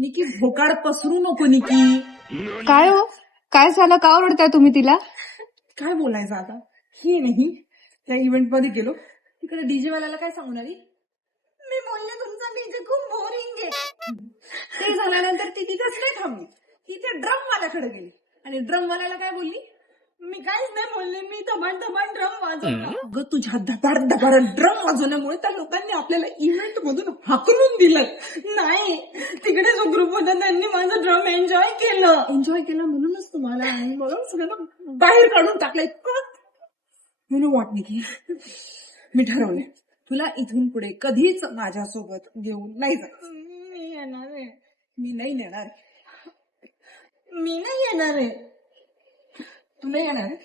निकी भोकाड पसरू नको निकी. काय हो, काय झालं? का ओरडताय तुम्ही तिला? काय बोलायचं आता? ही नाही त्या इव्हेंट मध्ये गेलो तिकडे डीजे वाल्याला काय सांगून आली, मी बोलले तुमचा डीजे खूप बोरिंग आहे. ते झाल्यानंतर ती तिथेच नाही थांबली, ती त्या ड्रम वाल्याकडे गेली आणि ड्रम वाल्याला काय बोलली, मी काहीच नाही बोलले, मी धबाड धबाड ड्रम वाजवला. अगं तुझ्या धबाड धबाड ड्रम वाजवण्यामुळे त्या लोकांनी आपल्याला इव्हेंट मधून हाकलून दिलं. नाही, तिकडे जो ग्रुप होता त्यांनी माझं ड्रम एन्जॉय केलं म्हणूनच तुम्हाला आणि मला सगळ्यांना बाहेर काढून टाकलंय. यु नो व्हॉट निकी, मी ठरवले तुला इथून पुढे कधीच माझ्यासोबत घेऊन नाही जायचं. मी येणार आहे. मी नाही येणार आहे. तू नाही येणार आहे.